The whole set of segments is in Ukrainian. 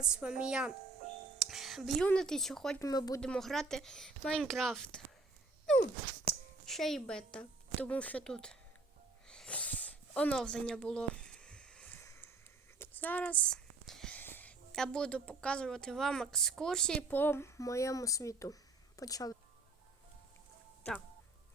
З вами я Б'юнет, і сьогодні ми будемо грати в Майнкрафт. Ну, ще й бета, тому що тут оновлення було. Зараз я буду показувати вам екскурсії по моєму світу. Почали. Так,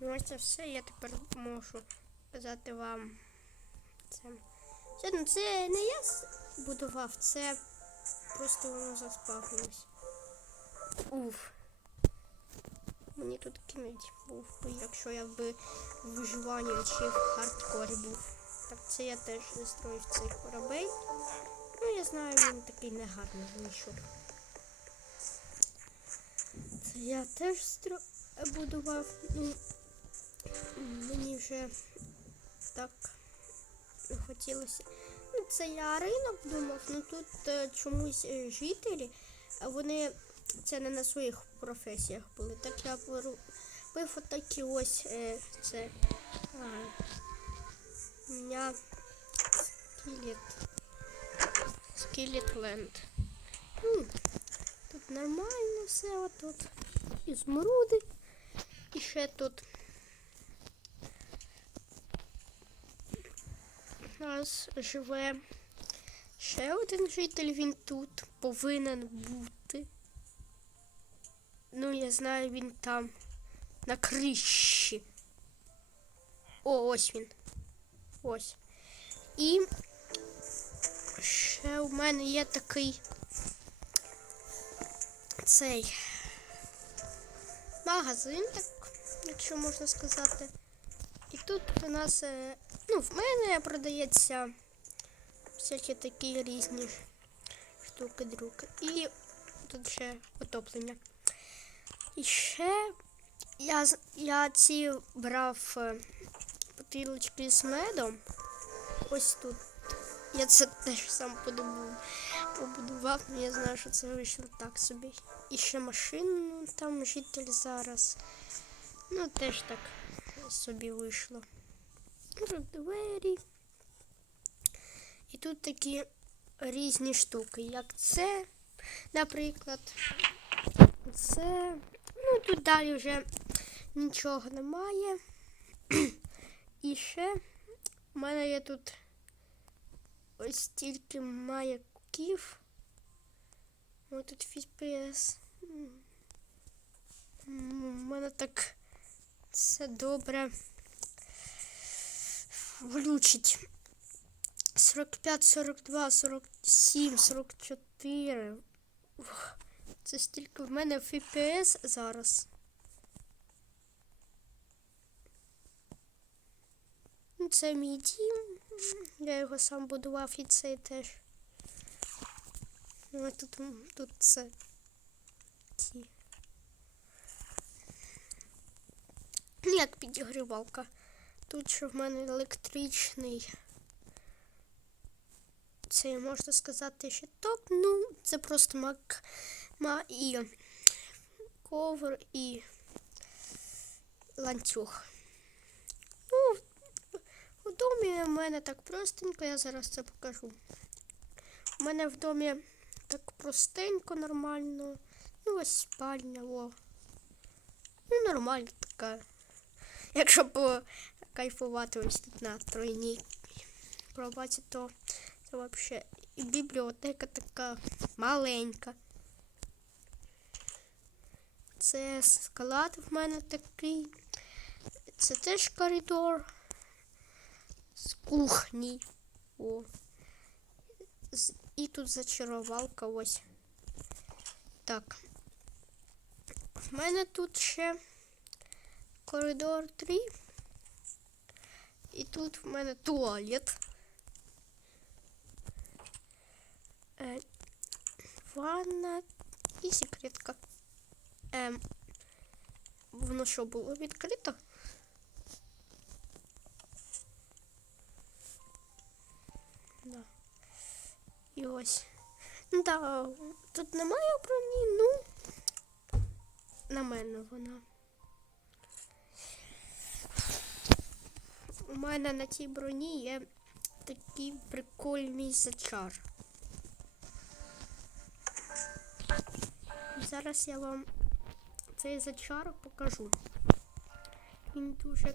ну ось це все. Я тепер можу показати вам це. Це, не я будував, це просто воно заспавнилось. Уф. Мені тут кінець був, якщо я би в виживанні чи в хардкорі був. Так це я теж застроїв цей корабель. Ну, я знаю, він такий негарний вийшов. Це я теж стро... будував. Ну, мені вже так хотілося. Це я ринок думав, ну тут е, чомусь е, жителі, вони це не на своїх професіях були. Так я робив отакі ось е, це. У мене скелет. Скелетленд. Тут нормально все, а тут ізмруди. І ще тут нас живе ще один житель, він тут повинен бути. Ну, я знаю, він там на крищі. О, ось він. Ось. І ще у мене є такий цей магазин, так, якщо можна сказати. І тут у нас, е, ну, в мене продається всякі такі різні штуки друки. І тут ще отоплення. І ще я, я ці брав е, бутилочки з медом. Ось тут. Я це теж сам подумав, побудував, але я знаю, що це вийшло так собі. І ще машину там житель зараз. Ну, теж так собі вийшло. Двері. І тут такі різні штуки, як це, наприклад. Це. Ну, тут далі вже нічого немає. І ще в мене є тут ось стільки маяків. Ось тут FPS. У мене так все добре глючить. 45, 42, 47, 44. Ух, Це стільки в мене FPS зараз. Ну, Це мій дім. Я його сам будував і цей теж. Ну, тут, тут це. Ті. Ну, Як підігрівалка. Тут ще в мене електричний. Це можна сказати щиток. Ну, це просто мак ма і ковер і ланцюг. Ну, у домі в мене так простенько, я зараз це покажу. У мене в домі так простенько, нормально. Ну, ось спальня, о. Ну, нормально така. Якщо б кайфувати ось тут на тройній кроваті, то це взагалі бібліотека така маленька. Це склад в мене такий. Це теж коридор з кухні. О. І тут зачарувалка ось. Так. В мене тут ще коридор 3. І тут в мене туалет. Е, ванна і секретка. Ем, воно що було відкрито? Да. І ось. Ну да, тут немає броні, ну на мене вона. У мене на цій броні є такий прикольний зачар. зараз я вам цей зачарок покажу. Він дуже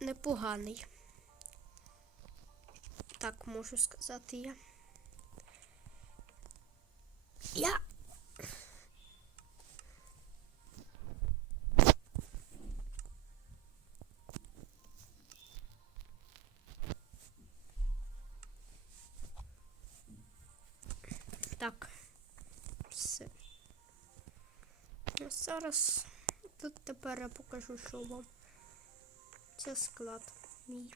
непоганий. Так можу сказати я. Я. Зараз тут тепер я покажу, що вам. Це склад мій.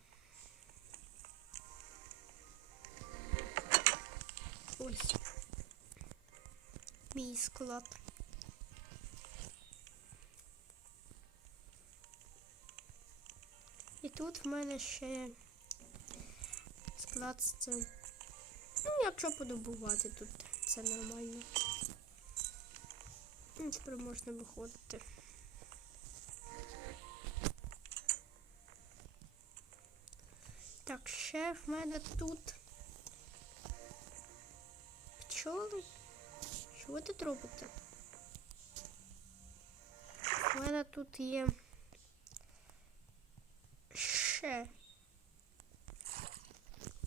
Ось. Мій склад. І тут в мене ще склад з цим. Ну, якщо подобувати тут, це нормально. Ну, Тепер можна виходити. Так, ще в мене тут пчоли. Що ви тут робите? У мене тут є ще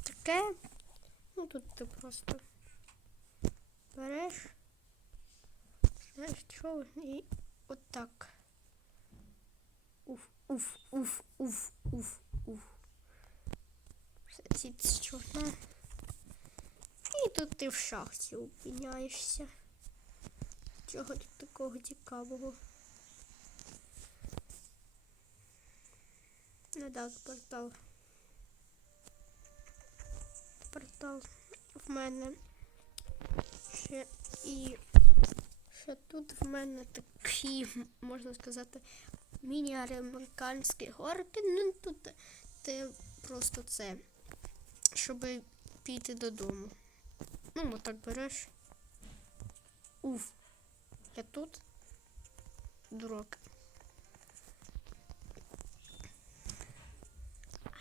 таке. Ну тут ти просто береш, знаєш, що і отак. Уф, уф, уф, уф, уф, уф. Ці чорна. І тут ти в шахті опиняєшся. Чого тут такого цікавого? Ну так, портал. Портал в мене ще і ще тут в мене такі, можна сказати, міні-американські горки. Ну тут ти просто це, щоб піти додому. Ну, отак береш. Уф. Я тут. Дурак.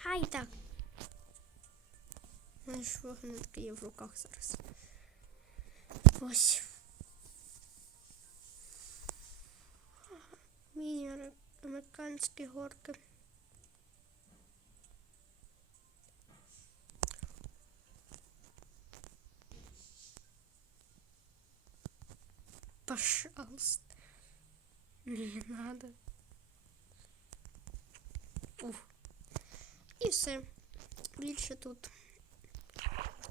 Ай так. Ну ж вогнетки є в руках зараз. Ось. Міні-американські горки. Пожалуйста. Не надо. Уф. І все. Більше тут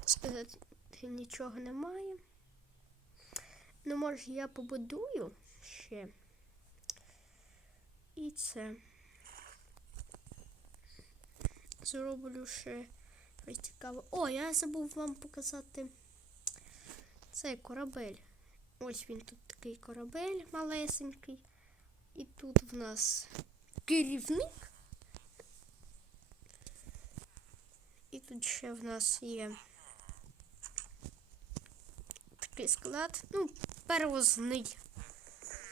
сказати нічого немає. Ну, може, я побудую ще. І це. Зроблю ще щось цікаве. О, я забув вам показати цей корабель. Ось він тут такий корабель малесенький. І тут в нас керівник. І тут ще в нас є такий склад. Ну, перевозний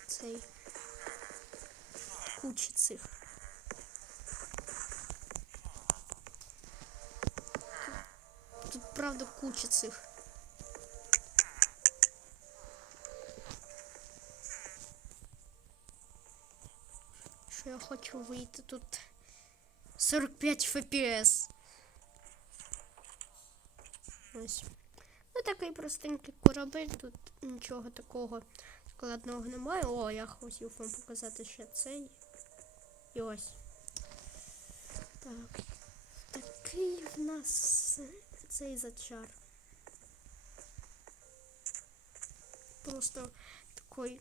цей кучі цих. Тут, тут правда куча цих. Що я хочу вийти тут 45 FPS. Ось. Ну такий простенький корабель, тут нічого такого складного немає. О, я хотів вам показати ще цей. І ось. Так. Такий в нас цей зачар. Просто такий.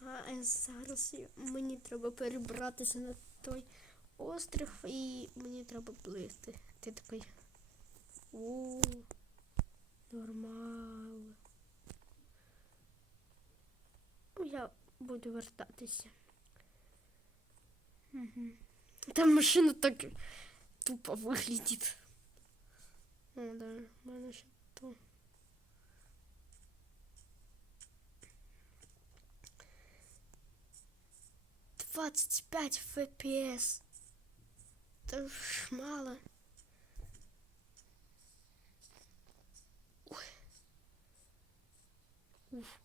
А зараз мені треба перебратися на той острів і мені треба плисти. Ти такий. У. Нормально. Ну, Я буду вертатися. Там машина так тупо виглядить. О, да, то. Двадцать пять FPS. Это ж мало. Ой. Уф.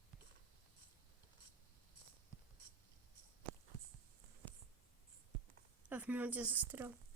Zostaw mnie, gdzie.